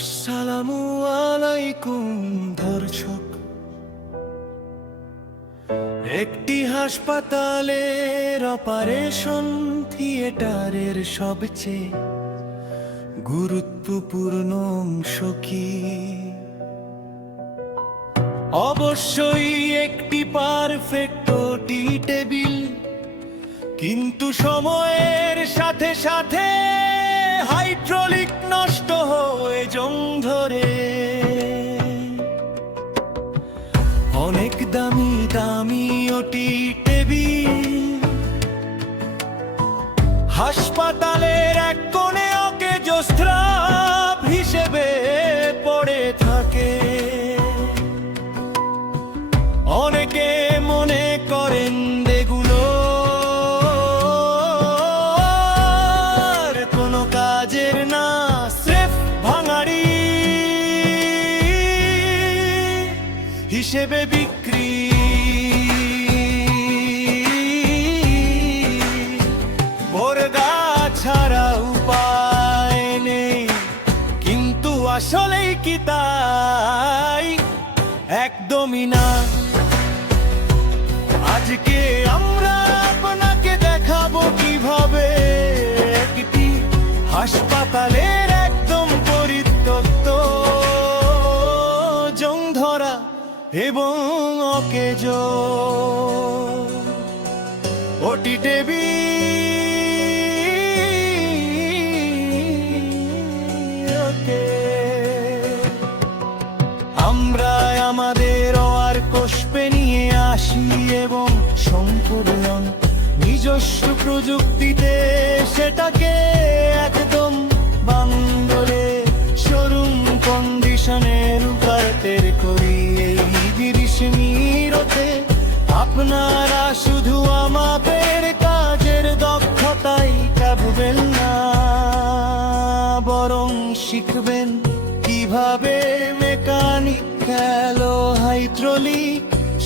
আসসালামু আলাইকুম দর্শক। একটি হাসপাতালের অপারেশন থিয়েটারের সবচেয়ে গুরুত্বপূর্ণ অংশ কি? অবশ্যই একটি পারফেক্ট ওটি টেবিল, কিন্তু সময়ের সাথে সাথে হাইড্রোলিক নষ্ট হয়ে জং ধরে। অনেক দামি দামি ওটি টেবিল হাসপাতালের এক কোণে অকেজোস্ত্রাপ হিসেবে পড়ে থাকে। অনেকে মনে করেন এগুলো কোনো কাজের না, স্রেফ ভাঙাড়ি হিসেবে বিক্রি। বর্গা ছাড়া উপায় নেই, কিন্তু আসলেই কি তাই? একদমই না। আজকে আমরা আপনাকে দেখাবো কিভাবে একটি হাসপাতালের একদম পরিত্যক্ত, জং ধরা এবং অকেজো ওটি টেবিল আমরা আমাদের আর কোষপে নিয়ে আসি এবং সংকলন নিজস্ব প্রযুক্তিতে সেটাকে একদম বাংলোরে শোরুম কন্ডিশনে রূপান্তর করি। এই 30 মিনিটে আপনারা শুধু আমাদের কাজের দক্ষতাই পাবেন না, বরং শিখবেন কিভাবে মেকানিক্যাল ও হাইড্রোলিক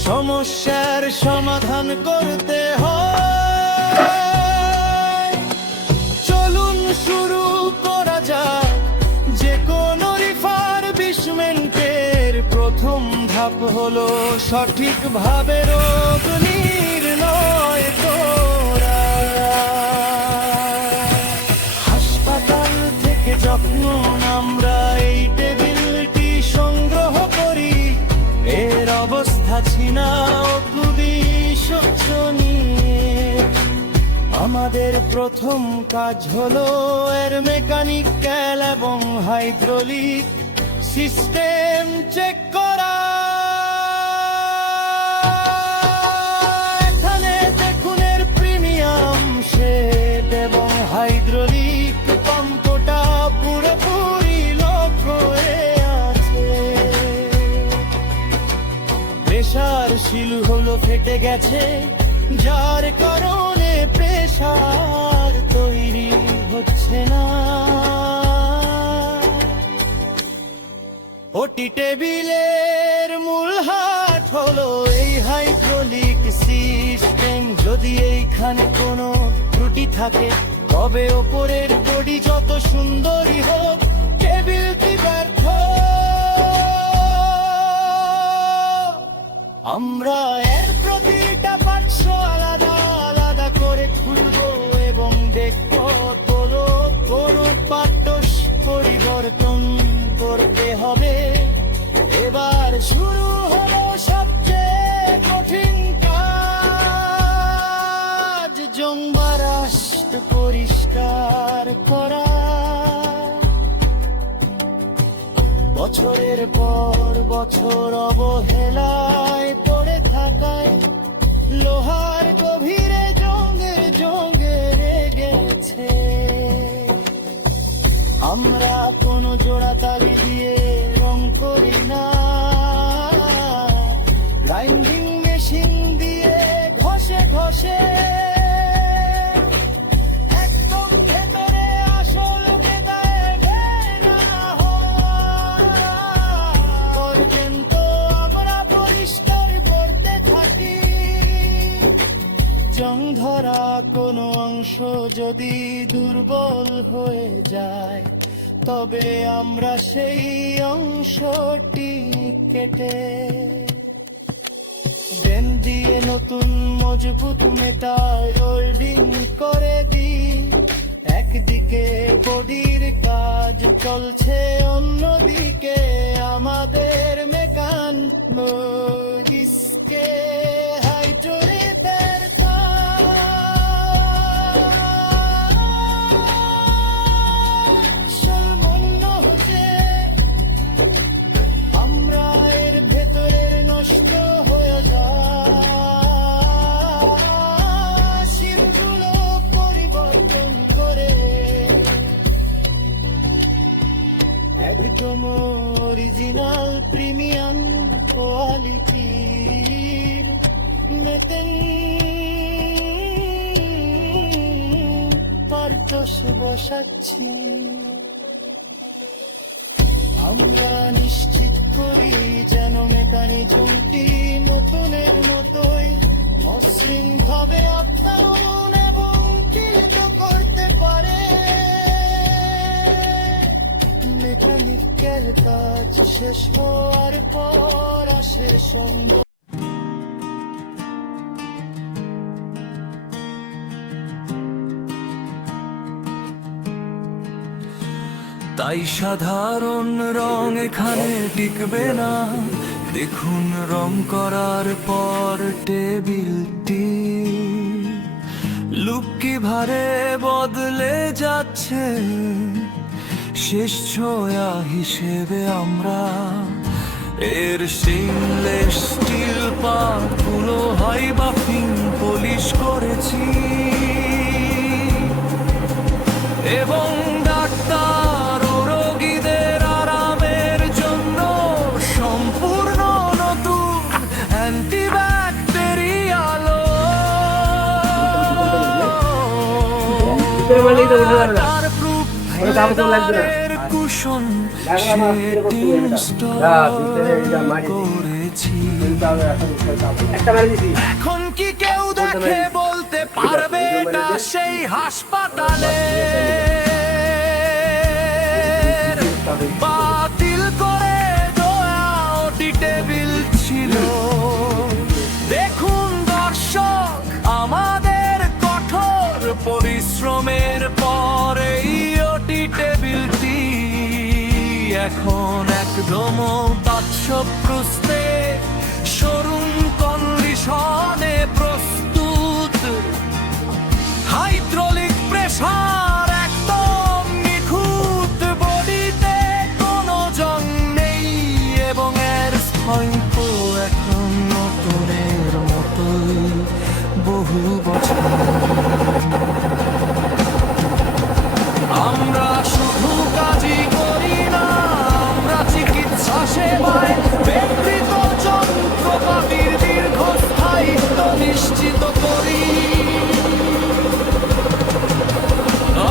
সমস্যার সমাধান করতে হয়। চলুন শুরু করা যাক। যে কোনো রিফারবিশমেন্টের প্রথম ধাপ হলো সঠিকভাবে রোগ নির্ণয় করা। হাসপাতাল থেকে যখন আমরা এই টেবিলটি সংগ্রহ করি, এর অবস্থা ছিল খুবই শোচনীয়। আমাদের প্রথম কাজ হলো এর মেকানিক্যাল এবং হাইড্রোলিক সিস্টেম চেক করা। এখানে দেখুন এর প্রিমিয়াম শেড এবং হাইড্রোলিক পাম্পটা পুরোপুরি লক হয়ে আছে। প্রেসার সিল হলো ফেটে গেছে, যার কারণে প্রেসার তৈরি হচ্ছে না। ওটি টেবিলের মূল হাত হলো এই হাইড্রোলিক সিস্টেম। যদি এইখানে কোনো ত্রুটি থাকে, তবে ওপরের বডি যত সুন্দরই হোক, টেবিলটি ব্যর্থ। আমরা এর প্রতিটা পার্শ্ব আলাদা আলাদা করে খুলবো এবং দেখবো কোনো পার্ট পরিবর্তন করতে হবে। এবার শুরু হলো সবচেয়ে কঠিন কাজ, জংবারাষ্ট পরিষ্কার করা। বছরের পর বছর অবহেলায় পড়ে থাকায় লোহার গভীরে জঙ্গে জঙ্গে লেগেছে। আমরা কোনো জোড়া তালি দিয়ে রং করি না, গ্রাইন্ডিং মেশিন দিয়ে ঘষে ঘষে একদম ভেতরে আসল বেদায় বেনা পর্যন্ত আমরা পরিষ্কার করতে থাকি। জং ধরা কোনো অংশ যদি দুর্বল হয়ে যায়, তবে আমরা সেই অংশটি কেটে ডেন দিয়ে নতুন মজবুত মেটাল হোল্ডিং করে দিই। একদিকে বডির কাজ চলছে, অন্যদিকে আমাদের মেকানিজমকে হাইড্রোলিকের কাজ মন্য হচ্ছে। আমরা এর ভেতরের নষ্ট হয়ে যায় শিরগুলো পরিবর্তন করে একদম অরিজিনাল প্রিমিয়াম কোয়ালিটির মেটেন পারতোষ বসাচ্ছি। আমরা নিশ্চিত করি যেন মেকানিজমটি নতুনের মতোই মসৃণ ভাবে আপ্যায়ন এবং চিহ্নিত করতে পারে। মেকানিকের কাজ শেষ হওয়ার পর আসে সঙ্গ। তাই সাধারণ রং এখানে টিকবে না। দেখুন রং করার পর টেবিলটি লুক কি ভারে বদলে যাচ্ছে। শেষ ছোঁয়া হিসেবে আমরা এর স্টেনলেস স্টিল পার্টগুলো হাই বাফিং পলিশ করেছি এবং ডাক্তার ও রোগীদের আরামের জন্য সম্পূর্ণ নতুন অ্যান্টিব্যাকটেরিয়াল কুশন করেছি। এখন কি কেউ দেখে বলতে পারবে এটা সেই হাসপাতালে বাতিল করে দেওয়া ওটি টেবিল ছিল? দেখুন দর্শক, আমাদের কঠোর পরিশ্রমের পরে ওটি টেবিলটি এখন একদম তাৎসপ্রস্তে শোরুম কন্ডিশনে প্রস্তুত। হাইড্রোলিক প্রেসার একদম নিখুঁত, বডিতে কোনো জং নেই এবং এর স্থায়িত্ব এখন নতুনের মতোই বহু বছর। আমরা শুধু কাজই করি না, আমরা চিকিৎসা সেবায় ব্যক্তিগত যন্ত্রপাতির দীর্ঘস্থায়িত্ব নিশ্চিত করি।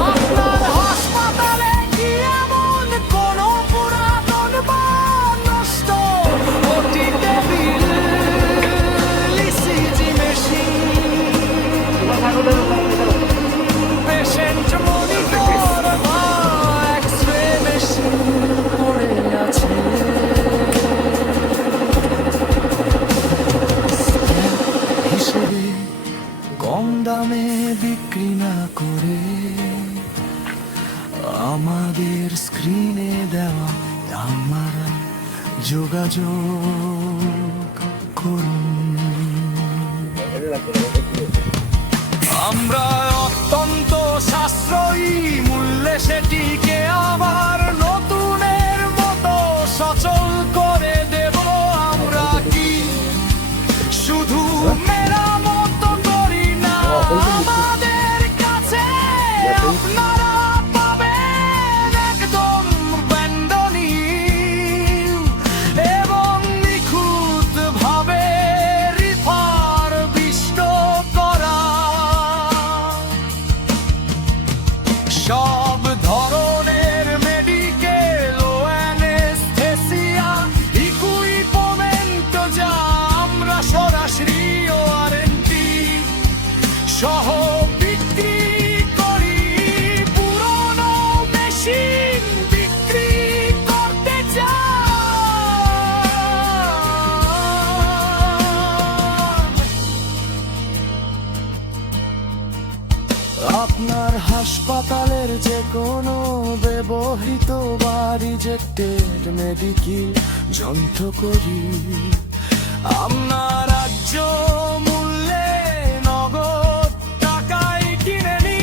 আপনার হাসপাতালে কি এমন কোনো পুরাতন বা নষ্ট ওটি table, ECG machine, patient monitor বা এক্স-রে মেশিন পড়ে আছে? হিসেবে কম দামে বিক্রি না করে আমাদের স্ক্রিনে দেওয়া আমরা যোগাযোগ করুন। আমরা অত্যন্ত সাশ্রয়ী মূল্যে সেটিকে আবার নতুনের মতো সচল করে দেব। আমরা কি শুধু মেরামত করি না, আমাদের কাছে আপনারা পাবেন একদম ব্যান্ডনি এবং নিখুঁত ভাবে রিফারবিশড আপনার হাসপাতালের যে কোনো ব্যবহৃত বা রিজেক্টেড মেডিকেল যন্ত্র করি আপনার রাজ্য মূল্যে নগদ টাকায় কিনে নি।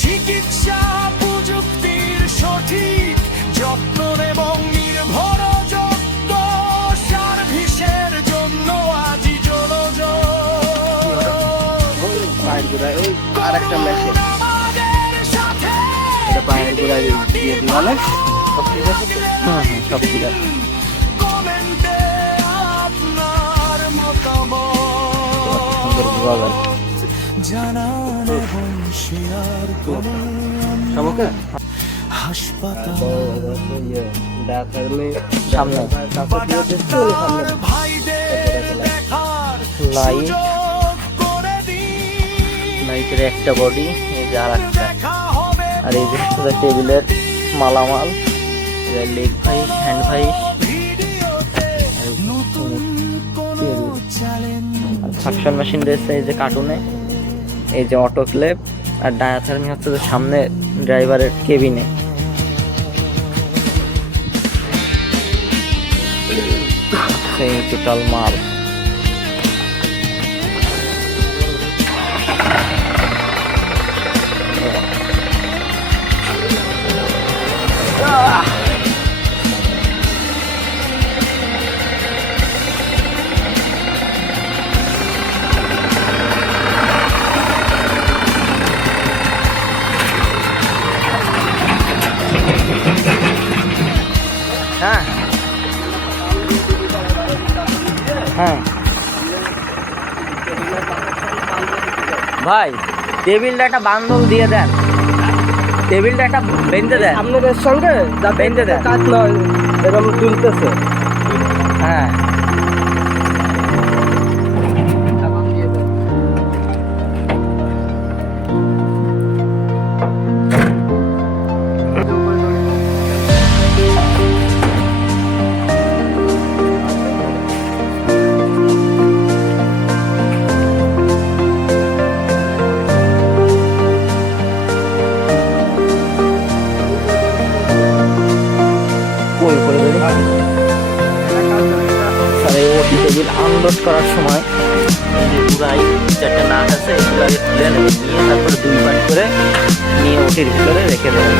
চিকিৎসা প্রযুক্তির সঠিক যত্ন এবং নির্ভরযোগ্য সার্ভিসের জন্য আজই আরেকটা মেশিন এটা পায়ের গোড়ায় দিয়ে দিওয়ালে সব ঠিক আছে তো? সব ঠিক আছে। কমেন্টে আপনার মতামত জানান এবং শেয়ার করুন। সব ওকে? হাসপাতাল সামনে লাইট লাইটের একটা বডি, এই যে আর একটা, আর এই যে টেবিলের মালামাল, leg vice, hand vice, suction machine রয়েছে এই যে কার্টুনে, এই যে অটো ক্লেপ, আর ডায়াথার্মি হচ্ছে যে সামনে ড্রাইভারের কেবিনে। সেই টোটাল মাল। হ্যাঁ হ্যাঁ ভাই, টেবিলটা একটা বান্ধব দিয়ে দেন, টেবিলটা একটা বেঁধে দেন আপনাদের সঙ্গে, যা বেঁধে দেন, কাজ নয় এরকম তুলতেছে। হ্যাঁ টেবিল আনলোড করার সময় পুরাই চারটে নাট আছে, এগুলো আগে তুলে নেবে, নিয়ে তারপরে 2 পার্ট করে নিয়ে ওটির ভিতরে রেখে দেবেন।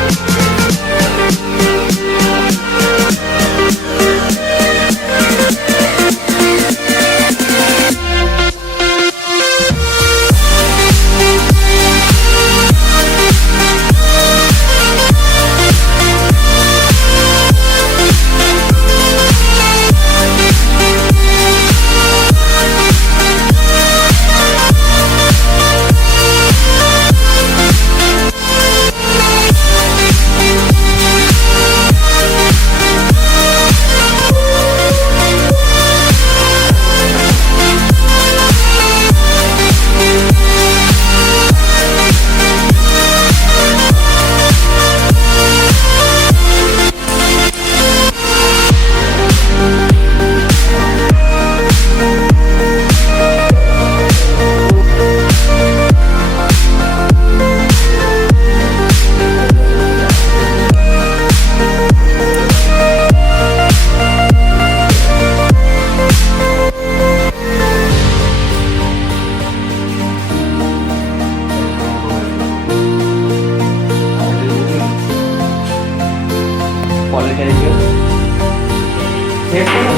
Headphone